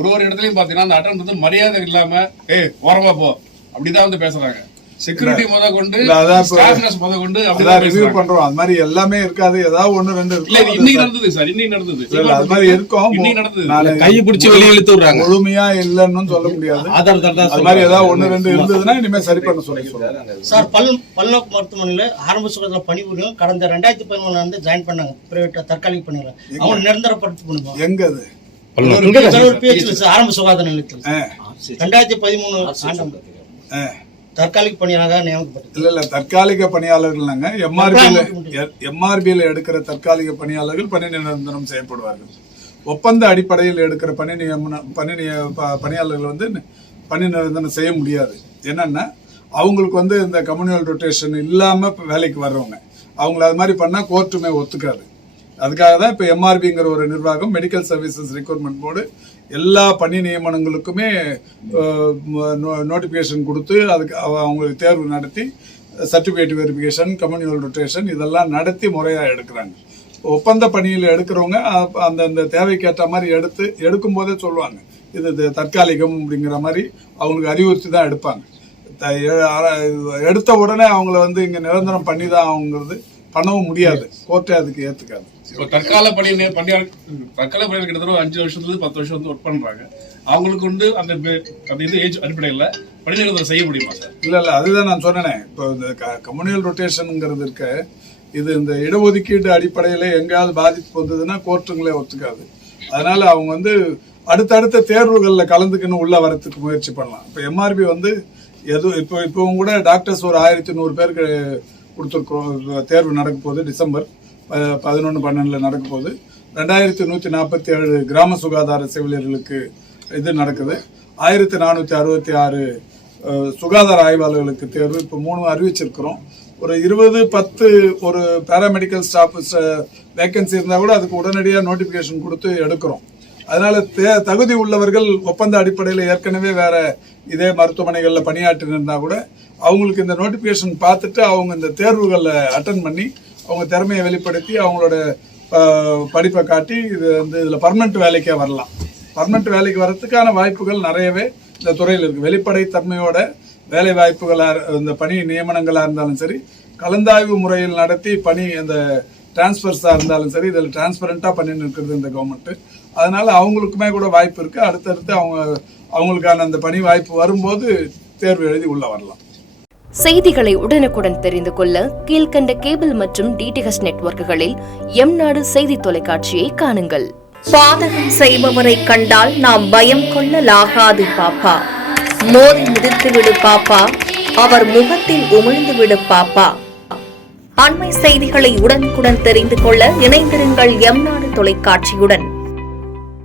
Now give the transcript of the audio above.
ஒரு ஒரு இடத்துலயும் பாத்தீங்கன்னா அந்த அட்டன் வந்து மரியாதை இல்லாம ஏய் ஓரமா போ. அப்படிதான் வந்து பேசுறாங்க. செக்யூரிட்டி முத கொண்டு முத கொண்டு அப்படிதான் ரிவ்யூ பண்றோம். அது மாதிரி எல்லாமே இருக்காது. ஏதாவது ஒண்ணு ரெண்டு இல்ல இன்னைக்கு நடந்தது சார் இன்னைக்கு நடந்தது. இல்ல, அது மாதிரி இருக்கும். இன்னைக்கு நடந்தது. நான் கையை பிடிச்சி வெளியே இழுத்து விடுறாங்க. முழுமையா இல்லைன்னு சொல்ல முடியாது. ஆதார் கார்டு அது மாதிரி ஏதாவது ஒண்ணு ரெண்டு இருந்ததுன்னா இனிமே சரி பண்ண சொல்லி சொல்றேன். சார் பல் பல்நோக்கு மருத்துவமனையில் ஆரம்ப சுகாதார பணிபுரியும் கடந்த ரெண்டாயிரத்தி பதிமூணுல இருந்து ஜாயின் பண்ணாங்க. பிரைவேட் தற்காலிக பணியில அவங்க நிரந்தரப்படுத்தி பண்ணுவாங்க எங்க அது? ஆரம்ப சுகாதார நிலையத்தில் ரெண்டாயிரத்தி பதிமூணு ஆண்டாம் ஆ. தற்காலிக பணியாக நியமிக்கப்பட்டது. இல்ல இல்ல தற்காலிக பணியாளர்கள்னாங்க எம்ஆர்பியில எம்ஆர்பியில எடுக்கிற தற்காலிக பணியாளர்கள் பணி நிரந்தரம் செய்யப்படுவார்கள். ஒப்பந்த அடிப்படையில் எடுக்கிற பணி நியமன பணி பணியாளர்கள் வந்து பணி நிரந்தரம் செய்ய முடியாது. என்னன்னா அவங்களுக்கு வந்து இந்த கம்யூனியல் ரொட்டேஷன் இல்லாம இப்ப வேலைக்கு வர்றவங்க. அவங்கள அது மாதிரி பண்ணா கோர்ட்டுமே ஒத்துக்காது. அதுக்காக தான் இப்போ எம்ஆர்பிங்கிற ஒரு நிர்வாகம் மெடிக்கல் சர்வீசஸ் ரெக்ரூட்மெண்ட் போர்டு எல்லா பணி நியமனங்களுக்குமே நோட்டிஃபிகேஷன் கொடுத்து அதுக்கு அவ- அவங்களுக்கு தேர்வு நடத்தி சர்டிஃபிகேட் வெரிஃபிகேஷன் கம்யூனியல் ரொட்டேஷன் இதெல்லாம் நடத்தி முறையாக எடுக்கிறாங்க. ஒப்பந்த பணியில் எடுக்கிறவங்க அ- அந்தந்த தேவைக்கு ஏற்ற மாதிரி எடுத்து எடுக்கும் போதே சொல்லுவாங்க. இது தற்காலிகம் அப்படிங்கிற மாதிரி அவங்களுக்கு அறிவுறுத்தி தான் எடுப்பாங்க. த- எடுத்த உடனே அவங்கள வந்து இங்கே நிரந்தரம் பண்ணி தான் அவங்கிறது பண்ணவும் முடியாது. கோர்ட்டே அதுக்கு இப்போ தற்கால பணி பணியாளர் தற்கால பணியாளர் கிட்டத்தட்ட அஞ்சு வருஷத்துல இருந்து பத்து வருஷம் வந்து ஒர்க் பண்றாங்க. அவங்களுக்கு வந்து அந்த அந்த இது ஏஜ் அடிப்படையில் பணி நிரந்தரம் செய்ய முடியுமா சார் இல்ல இல்ல அதுதான் நான் சொன்னேனே. இப்போ இந்த கம்யூனியல் ரொட்டேஷனுங்கிறது இருக்க. இது இந்த இடஒதுக்கீடு அடிப்படையில எங்கேயாவது பாதிப்பு வந்ததுன்னா கோர்ட்டுங்களே ஒத்துக்காது. அதனால அவங்க வந்து அடுத்தடுத்த தேர்வுகள்ல கலந்துக்கணும் உள்ள வரத்துக்கு முயற்சி பண்ணலாம். இப்போ எம்ஆர்பி வந்து எது இப்போ இப்போவும் கூட டாக்டர்ஸ் ஒரு ஆயிரத்தி நூறு பேருக்கு கொடுத்துருக்கோம். தேர்வு நடக்க போகுது டிசம்பர் பதினொன்று பன்னெண்டில் நடக்க போகுது. ரெண்டாயிரத்தி நூற்றி நாற்பத்தி ஏழு கிராம சுகாதார செவிலியர்களுக்கு இது நடக்குது. ஆயிரத்தி நானூற்றி அறுபத்தி ஆறு சுகாதார ஆய்வாளர்களுக்கு தேர்வு. இப்போ மூணு அறிவிச்சிருக்கிறோம். ஒரு இருபது பத்து ஒரு பேராமெடிக்கல் ஸ்டாஃப் வேக்கன்சி இருந்தால் கூட அதுக்கு உடனடியாக நோட்டிஃபிகேஷன் கொடுத்து எடுக்கிறோம். அதனால தே- தகுதி உள்ளவர்கள் ஒப்பந்த அடிப்படையில் ஏற்கனவே வேற இதே மருத்துவமனைகளில் பணியாற்றினிருந்தா கூட அவங்களுக்கு இந்த நோட்டிஃபிகேஷன் பார்த்துட்டு அவங்க இந்த தேர்வுகளில் அட்டன் பண்ணி அவங்க திறமையை வெளிப்படுத்தி அவங்களோட படிப்பை காட்டி இது வந்து இதில் பர்மனெண்ட் வேலைக்கே வரலாம். பர்மனெண்ட் வேலைக்கு வரதுக்கான வாய்ப்புகள் நிறையவே இந்த துறையில் இருக்குது வெளிப்படைத்தன்மையோட வேலை வாய்ப்புகளாக இந்த பணி நியமனங்களாக இருந்தாலும் சரி கலந்தாய்வு முறையில் நடத்தி பணி அந்த டிரான்ஸ்ஃபர்ஸாக இருந்தாலும் சரி இதில் டிரான்ஸ்பரண்ட்டாக பண்ணி இருக்கிறது இந்த கவர்மெண்ட்டு அதனால அவங்களுக்குமே கூட வாய்ப்பு இருக்கு. அடுத்தடுத்து அவங்க அவங்களுக்கான அந்த பணி வாய்ப்பு வரும்போது தேர்வு எழுதி உள்ள வரலாம். செய்திகளை உடனுக்குடன் தெரிந்து கொள்ள கீழ்க்கண்ட கேபிள் மற்றும் டிடிஹெச் நெட்வொர்க்குகளில் எம் நாடு செய்தி தொலைக்காட்சியை காணுங்கள். பாதகம் செய்பவரை கண்டால் நாம் பயம் கொள்ளலாகாது பாப்பா. மோதி மிதித்து விடு பாப்பா. அவர் முகத்தில் உமிழ்ந்து விடு பாப்பா. அண்மை செய்திகளை உடனுக்குடன் தெரிந்து கொள்ள இணைந்திருங்கள் எம் நாடு தொலைக்காட்சியுடன்.